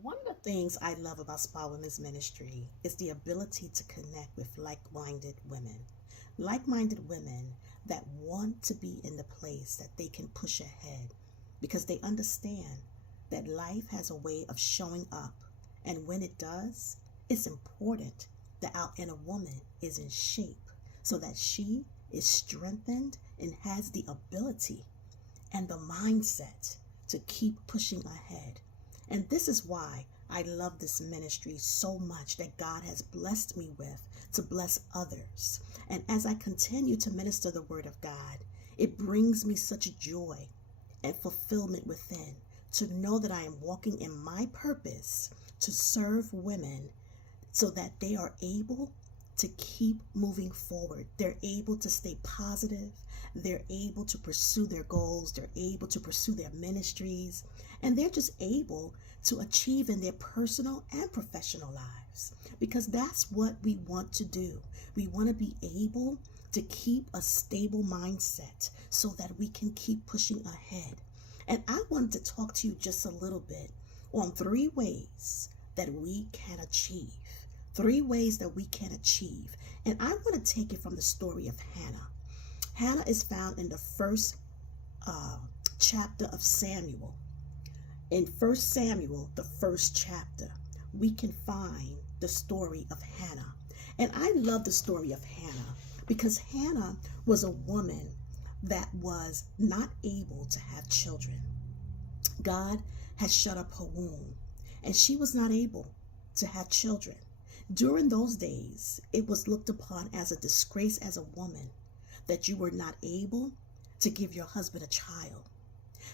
One of the things I love about Spa Women's Ministry is the ability to connect with like-minded women. Like-minded women that want to be in the place that they can push ahead because they understand that life has a way of showing up. And when it does, it's important that our inner woman is in shape so that she is strengthened and has the ability and the mindset to keep pushing ahead. And this is why I love this ministry so much that God has blessed me with to bless others. And as I continue to minister the word of God, it brings me such joy and fulfillment within to know that I am walking in my purpose to serve women so that they are able to keep moving forward. They're able to stay positive. They're able to pursue their goals. They're able to pursue their ministries. And they're just able to achieve in their personal and professional lives. Because that's what we want to do. We want to be able to keep a stable mindset so that we can keep pushing ahead. And I wanted to talk to you just a little bit on 3 ways that we can achieve. 3 ways that we can achieve. And I want to take it from the story of Hannah. Hannah is found in the first chapter of Samuel. In 1 Samuel, the first chapter, we can find the story of Hannah. And I love the story of Hannah because Hannah was a woman that was not able to have children. God had shut up her womb and she was not able to have children. During those days, it was looked upon as a disgrace as a woman that you were not able to give your husband a child.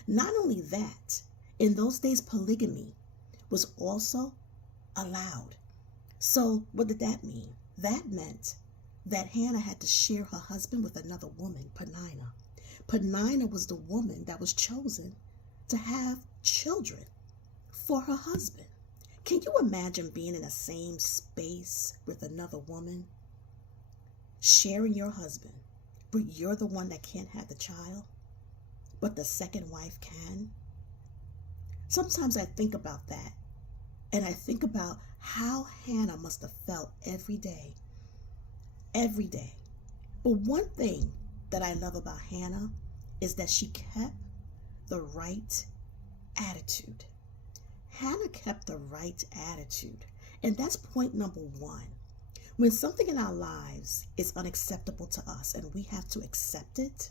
Not only that, in those days, polygamy was also allowed. So what did that mean? That meant that Hannah had to share her husband with another woman, Peninnah. Peninnah was the woman that was chosen to have children for her husband. Can you imagine being in the same space with another woman, sharing your husband, but you're the one that can't have the child, but the second wife can? Sometimes I think about that, and I think about how Hannah must have felt every day, every day. But one thing that I love about Hannah is that she kept the right attitude. Hannah kept the right attitude. And that's point number 1. When something in our lives is unacceptable to us and we have to accept it,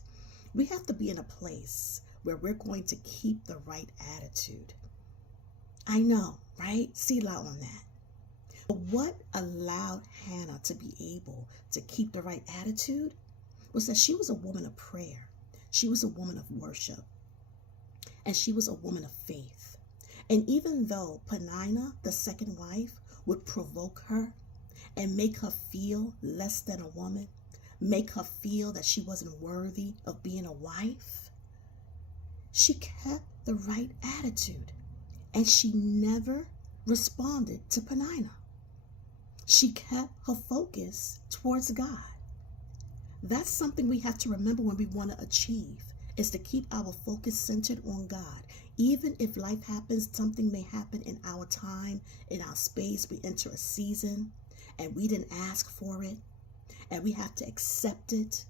we have to be in a place where we're going to keep the right attitude. I know, right? Selah on that. But what allowed Hannah to be able to keep the right attitude was that she was a woman of prayer. She was a woman of worship. And she was a woman of faith. And even though Peninnah, the second wife, would provoke her and make her feel less than a woman, make her feel that she wasn't worthy of being a wife, she kept the right attitude. And she never responded to Peninnah. She kept her focus towards God. That's something we have to remember when we want to achieve, is to keep our focus centered on God. Even if life happens, something may happen in our time, in our space. We enter a season and we didn't ask for it and we have to accept it.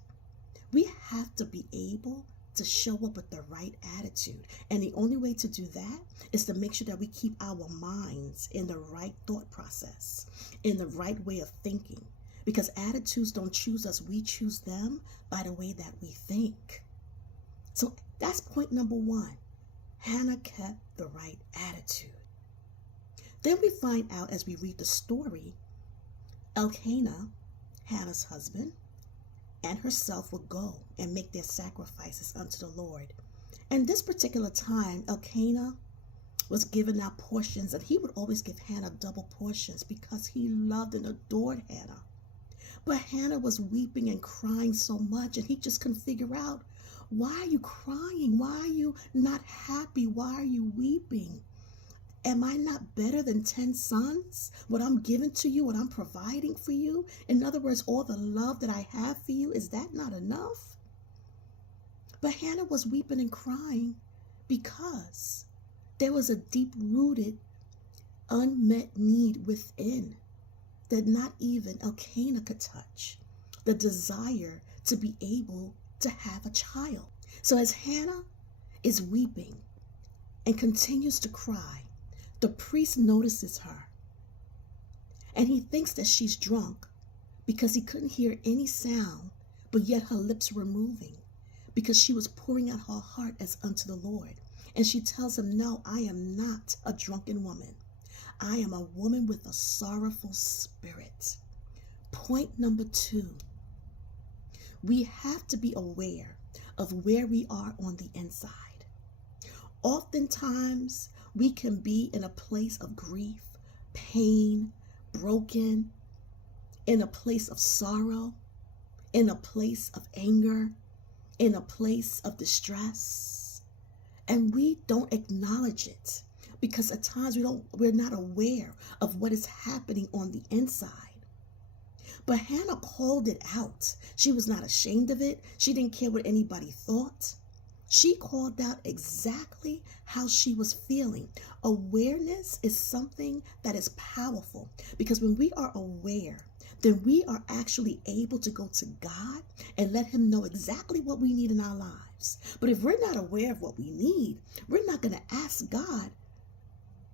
We have to be able to show up with the right attitude. And the only way to do that is to make sure that we keep our minds in the right thought process, in the right way of thinking. Because attitudes don't choose us, we choose them by the way that we think. So that's point number 1. Hannah kept the right attitude. Then we find out as we read the story, Elkanah, Hannah's husband, and herself would go and make their sacrifices unto the Lord. And this particular time, Elkanah was given out portions, and he would always give Hannah double portions because he loved and adored Hannah. But Hannah was weeping and crying so much, and he just couldn't figure out, why are you crying? Why are you not happy? Why are you weeping? Am I not better than 10 sons? What I'm giving to you, what I'm providing for you? In other words, all the love that I have for you, is that not enough? But Hannah was weeping and crying because there was a deep-rooted unmet need within that not even Elkanah could touch, the desire to be able to have a child. So as Hannah is weeping and continues to cry, the priest notices her, and he thinks that she's drunk because he couldn't hear any sound, but yet her lips were moving because she was pouring out her heart as unto the Lord. And she tells him, no, I am not a drunken woman. I am a woman with a sorrowful spirit. Point number 2, we have to be aware of where we are on the inside. Oftentimes, we can be in a place of grief, pain, broken, in a place of sorrow, in a place of anger, in a place of distress, and we don't acknowledge it because at times we're not aware of what is happening on the inside. But Hannah called it out. She was not ashamed of it. She didn't care what anybody thought. She called out exactly how she was feeling. Awareness is something that is powerful because when we are aware, then we are actually able to go to God and let him know exactly what we need in our lives. But if we're not aware of what we need, we're not going to ask God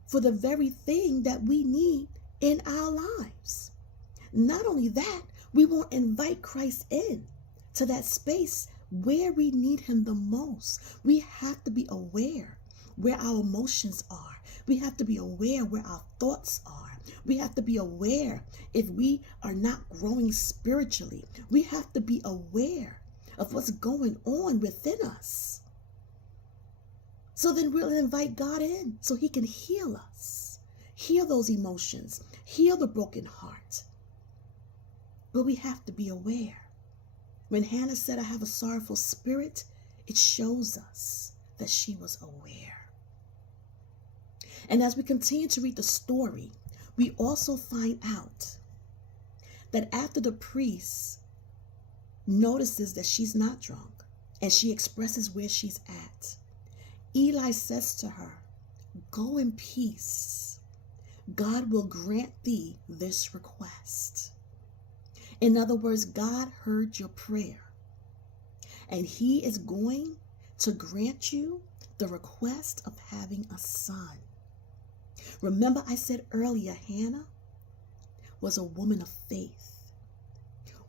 for the very thing that we need in our lives. Not only that, we won't invite Christ in to that space where we need him the most. We have to be aware where our emotions are. We have to be aware where our thoughts are. We have to be aware if we are not growing spiritually. We have to be aware of what's going on within us. So then we'll invite God in so he can heal us, heal those emotions, heal the broken heart. But we have to be aware. When Hannah said, I have a sorrowful spirit, it shows us that she was aware. And as we continue to read the story, we also find out that after the priest notices that she's not drunk and she expresses where she's at, Eli says to her, go in peace. God will grant thee this request. In other words, God heard your prayer, and he is going to grant you the request of having a son. Remember, I said earlier, Hannah was a woman of faith.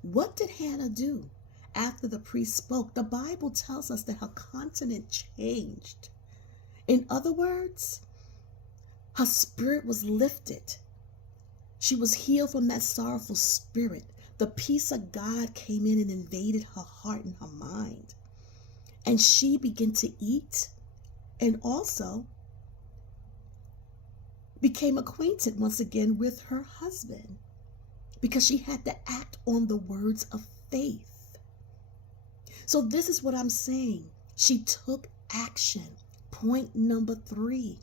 What did Hannah do after the priest spoke? The Bible tells us that her countenance changed. In other words, her spirit was lifted. She was healed from that sorrowful spirit. The peace of God came in and invaded her heart and her mind. And she began to eat and also became acquainted once again with her husband because she had to act on the words of faith. So this is what I'm saying. She took action. Point number 3.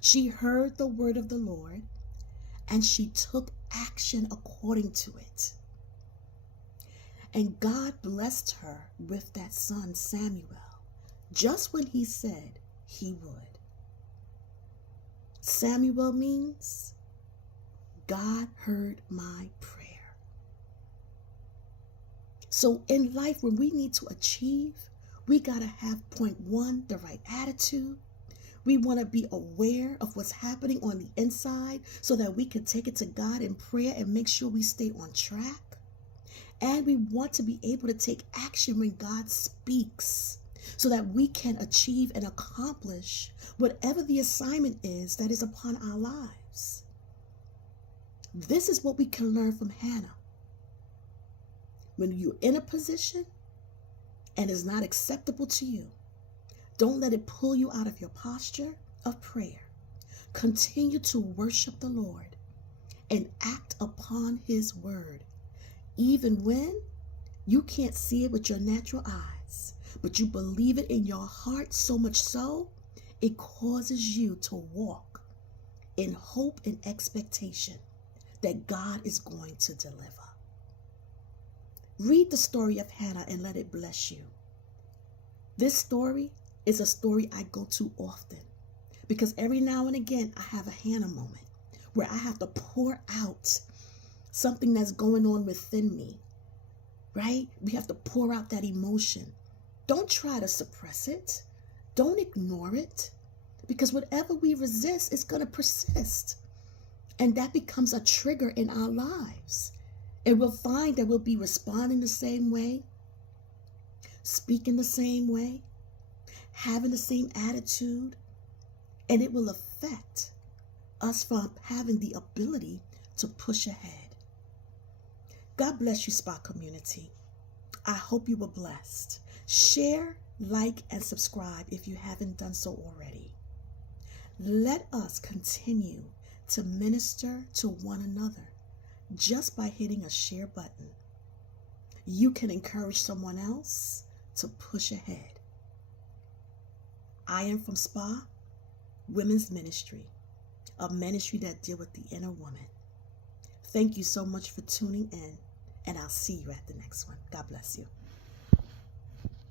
She heard the word of the Lord and she took action according to it. And God blessed her with that son, Samuel, just when he said he would. Samuel means God heard my prayer. So in life, when we need to achieve, we got to have point 1, the right attitude. We want to be aware of what's happening on the inside so that we can take it to God in prayer and make sure we stay on track. And we want to be able to take action when God speaks so that we can achieve and accomplish whatever the assignment is that is upon our lives. This is what we can learn from Hannah. When you're in a position and it's not acceptable to you, don't let it pull you out of your posture of prayer. Continue to worship the Lord and act upon his word. Even when you can't see it with your natural eyes, but you believe it in your heart so much so, it causes you to walk in hope and expectation that God is going to deliver. Read the story of Hannah and let it bless you. This story is a story I go to often because every now and again I have a Hannah moment where I have to pour out something that's going on within me, right? We have to pour out that emotion. Don't try to suppress it. Don't ignore it, because whatever we resist is going to persist. And that becomes a trigger in our lives. And we'll find that we'll be responding the same way, speaking the same way, having the same attitude, and it will affect us from having the ability to push ahead. God bless you, Spa community. I hope you were blessed. Share, like, and subscribe if you haven't done so already. Let us continue to minister to one another just by hitting a share button. You can encourage someone else to push ahead. I am from SPA Women's Ministry, a ministry that deals with the inner woman. Thank you so much for tuning in, and I'll see you at the next one. God bless you.